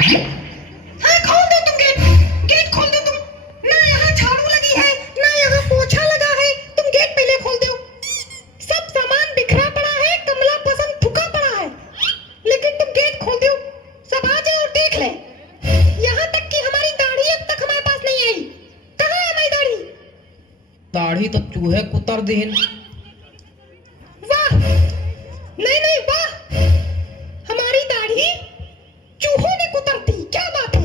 हाँ खोल दो तुम गेट, गेट खोल दो तुम। ना यहाँ झाड़ू लगी है ना यहाँ पोछा लगा है, तुम गेट पहले खोल दो। सब सामान बिखरा पड़ा है, कमला पसंद थुका पड़ा है, लेकिन तुम गेट खोल दो। सब आ जाओ और देख ले। यहाँ तक कि हमारी दाढ़ी अब तक हमारे पास नहीं आई। कहाँ है हमारी दाढ़ी? दाढ़ी तो चूहे कुतर दीन। वाह, नहीं नहीं वाह, हमारी दाढ़ी चूहों ने कुतर दी, क्या बात है।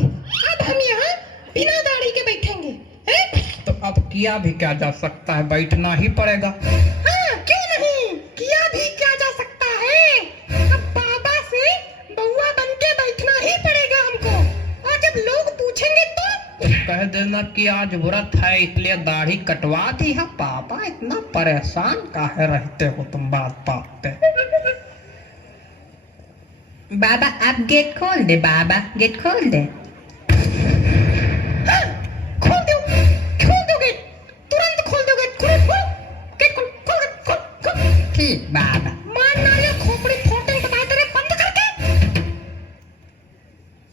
अब हम यहाँ बिना दाढ़ी के बैठेंगे हैं? तो अब किया भी क्या जा सकता है, बैठना ही पड़ेगा। हाँ क्यों नहीं, किया भी क्या जा सकता है। अब बाबा से बउआ बन के बैठना ही पड़ेगा हमको, और जब लोग पूछेंगे तो कह देना कि आज व्रत है इसलिए दाढ़ी कटवा दी है। पापा इतना परेशान काहे रहते हो तुम बात बात पे। बाबा आप गेट खोल दे, बाबा गेट खोल दे। हाँ, खोल दो गेट, तुरंत खोल दो गेट, गेट खोल। ठीक बाबा। मार नाले खोपड़ी फोड़ते बताए तेरे, बंद करके।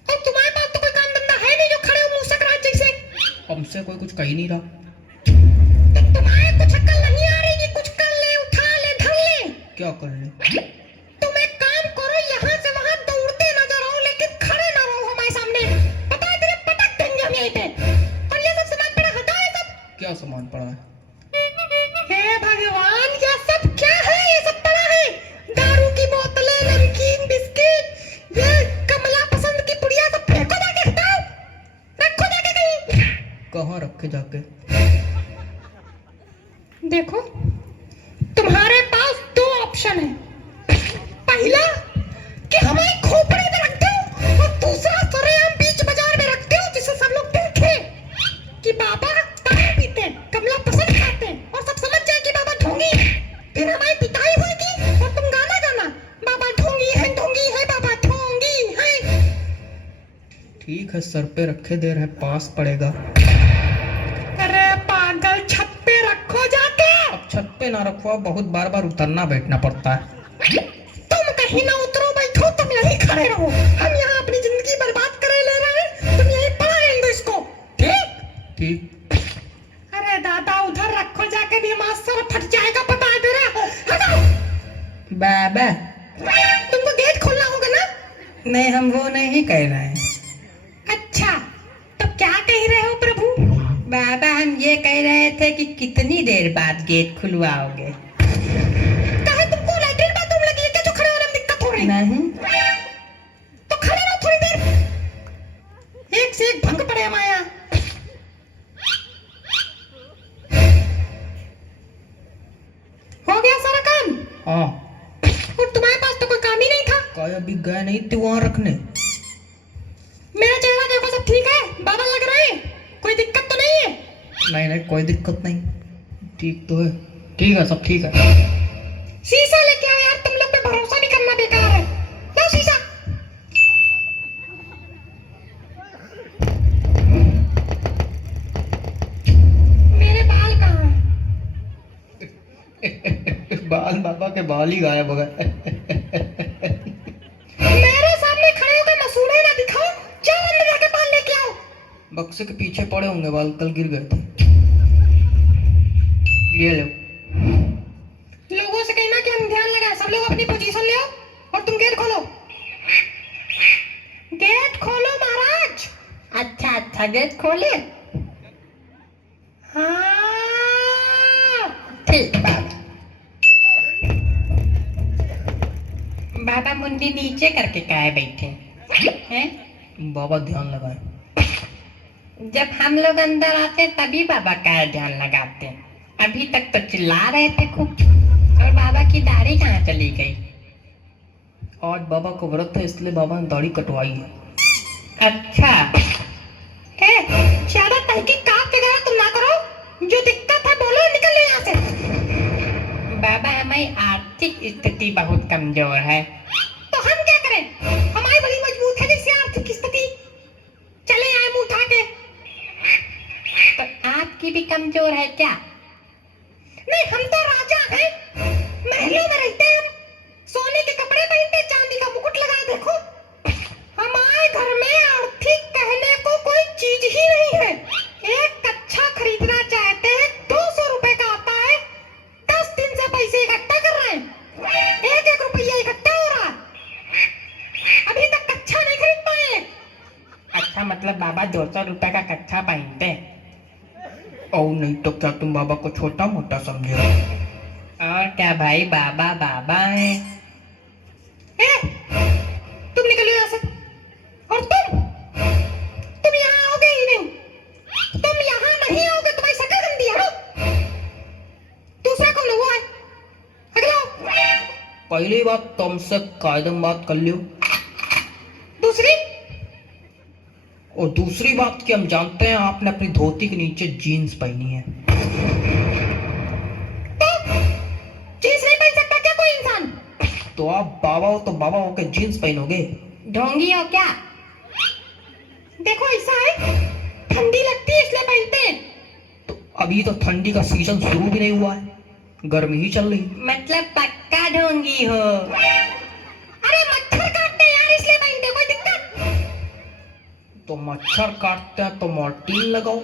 और तुम्हारे पास तो कोई काम धंधा है नहीं जो खड़े हो मुंह सकरात जैसे। हमसे कोई कुछ कह ही नहीं रहा। तो तुम्हारे कुछ अक्ल नहीं आ रही कि कुछ कर ले, उठा ले, धर ले। क्या कर ले? तुम एक काम करो, यहाँ से वहाँ दौड़ते नजर आओ, लेकिन खड़े ना रहो हमारे सामने। पता है तेरे पटक देंगे हम यहीं पे। और ये सब सामान पड़ा हटाओ, ये सब। क्या सामान पड़ा है? हे भगवान, ये सब क्या है? ये सब पड़ा है दारू की बोतलें, नमकीन, बिस्किट, ये कमला पसंद की पुड़िया, सब फेंको जाके, हटाओ, रखो जाके कहीं। कहाँ रखे जाके? देखो तुम्हारे पास दो ऑप्शन है। पहला कि हमें खोपड़े में रखते हो, और दूसरा सरेआम बीच बाजार में रखते हो जिससे सब लोग देखे कि बाबा दारू पीते, कमला पसंद खाते हैं, और सब समझ जाए कि बाबा ढोंगी है। फिर हमारी पिटाई होगी और तुम गाना गाना, बाबा ढोंगी है बाबा ढोंगी है। ठीक है, सर पे रखे दे रहे, पास पड़ेगा। अरे पागल, छत पे रखो जाके। अब छत पे ना रखो, बहुत बार बार उतरना बैठना पड़ता है। तुम कहीं ना उतरो, बैठो, तुम यहीं खड़े रहो। हम यहाँ अपनी जिंदगी बर्बाद करे ले रहे हैं, तुम यहीं पड़ा रहेंगे इसको, ठीक? ठीक। अरे दादा, उधर रखो जाके, भी हमारा सर फट जाएगा, पता है तेरा। हटाओ। बाबा तुमको गेट खोलना होगा ना? नहीं, हम वो नहीं कह रहे हैं। अच्छा, तो क्या कह रहे हो प्रभु? बाबा हम ये कह रहे थे कि कितनी देर बाद गेट खुलवाओगे। कहे तुमको लैट्रिन बाथरूम लगी है क्या जो खड़े होने में दिक्कत हो रही है? नहीं। तो खड़े रहो थोड़ी देर, एक से एक भंग पड़े हमारे यहाँ। हो गया सारा काम? हाँ। और तुम्हारे पास तो कोई काम ही नहीं था। काय अभी गए नहीं थे वहाँ रखने। मेरा चेहरा देखो, सब ठीक है, बाबा लग रहे हैं, कोई दिक्कत तो नहीं है? नहीं नहीं, कोई दिक्कत नहीं, ठीक तो है। ठीक है, सब ठीक है। शीशा लेके आओ यार, तुम लोग पे भरोसा भी करना बेकार है। लो शीशा। मेरे बाल कहाँ हैं? बाल, बाबा के बाल ही गायब हो गए। मेरे सामने खड़े होकर मसूड़े ना दिखाओ, जाओ अंदर जाके बाल लेके आओ। बक्से के पीछे पड़े होंगे बाल, कल गिर गए थे। ये लो। लोगों से कहना कि हम ध्यान लगाए, सब लोग अपनी पोजीशन ले आओ, और तुम गेट खोलो। गेट खोलो महाराज। अच्छा अच्छा, गेट खोले। हाँ ठीक बाबा। बाबा मुंडी नीचे करके काहे बैठे हैं? बाबा ध्यान लगाए। जब हम लोग अंदर आते तभी बाबा का ध्यान लगाते। अभी तक तो चिल्ला रहे थे खूब। और बाबा की दाढ़ी कहाँ चली गई? आज बाबा को व्रत है इसलिए बाबा ने दाढ़ी कटवाई है। अच्छा। ज्यादा तहकीक वगैरह तुम ना करो, जो दिक्कत है बोलो, निकल यहाँ से। बाबा हमारी आर्थिक स्थिति बहुत कमजोर है। तो हम क्या करें? हमारी बड़ी मजबूत है जैसे आर्थिक स्थिति। चले आए मुंह उठा के। तो आपकी भी कमजोर है क्या? नहीं, हम तो राजा हैं, महलों में रहते हैं, हम सोने के कपड़े पहनते, चांदी का मुकुट लगाए। देखो हमारे घर में मतलब बाबा 200 रुपए का कच्छा पहनते। और नहीं तो क्या तुम बाबा को छोटा मोटा समझे हो? और क्या भाई, बाबा बाबा है। तुम निकलो यहाँ से। और तुम यहाँ आओगे ही नहीं। तुम यहाँ नहीं आओगे, तुम्हारी शक्ल गंदी है। दूसरा कौन है? वो है अगला आओ। पहली बात तुमसे कायदे में बात कर लियो। दूसरी और दूसरी बात कि हम जानते हैं आपने अपनी धोती के नीचे जीन्स पहनी है। तो जींस नहीं पहन सकता क्या कोई इंसान? तो आप बाबा हो तो बाबा होके जीन्स पहनोगे? ढोंगी हो क्या? देखो ऐसा है, ठंडी लगती है इसलिए पहनते हैं। तो अभी तो ठंडी का सीजन शुरू भी नहीं हुआ है, गर्मी ही चल रही। मतलब पक्का ढोंगी हो? अरे मच्छर काटते हैं यार, इसलिए पहनते हैं। कोई दिक्कत? तो मच्छर काटते हैं तो मॉर्टीन लगाओ,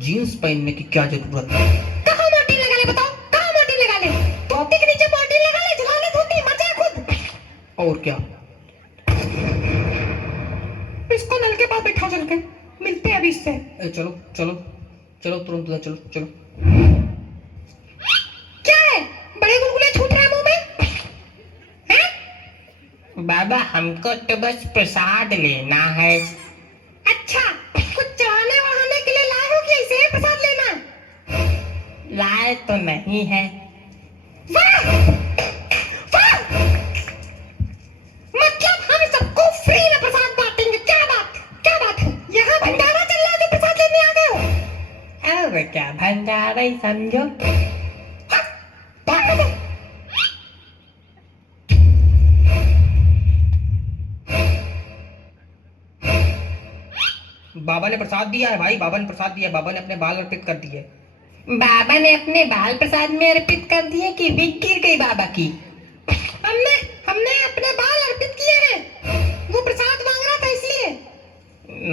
जीन्स पहनने की क्या जरूरत है? कहाँ मोटी लगा ले? बताओ कहाँ मोटी लगा ले? धोती के नीचे मोटी लगा ले, जला ले धोती, मर जाए खुद। और क्या? इसको नल के पास बैठा, चल के मिलते हैं अभी इससे। चलो चलो चलो तुरंत उधर चलो चलो। क्या है, बड़े गुलगुले छूट रहे हैं मुंह में? हैं? बाबा हमको तो बस प्रसाद लेना है। अच्छा, कुछ चढ़ाने वढ़ाने के लिए लाए हो कि ऐसे ही प्रसाद लेना? लाए तो नहीं है। वाह! वाह! मतलब हम सबको फ्री में प्रसाद बांटेंगे? क्या बात है? यहाँ भंडारा चल रहा है जो प्रसाद लेने आ गए हो? और क्या, भंडारा ही समझो। हाँ, बाहर आ जाओ। बाबा ने प्रसाद दिया है भाई, बाबा ने प्रसाद दिया है, बाबा ने अपने बाल अर्पित कर दिए। बाबा ने अपने बाल प्रसाद में अर्पित कर दिए कि विग गिर गई बाबा की? हमने हमने अपने बाल अर्पित किए हैं, वो प्रसाद मांग रहा था इसलिए।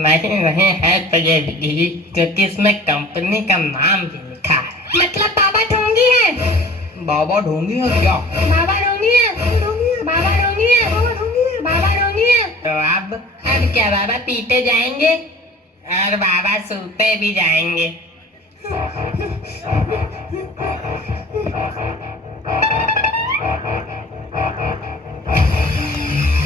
नहीं नहीं है तो ये विधि, क्योंकि इसमें कंपनी का नाम भी लिखा है। मतलब बाबा ढोंगी है? बाबा ढोंगी है क्या? बाबा ढोंगी है? बाबा ढोंगी है? बाबा ढोंगी है? तो अब क्या बाबा पीटे जाएंगे और बाबा सूते भी जाएंगे।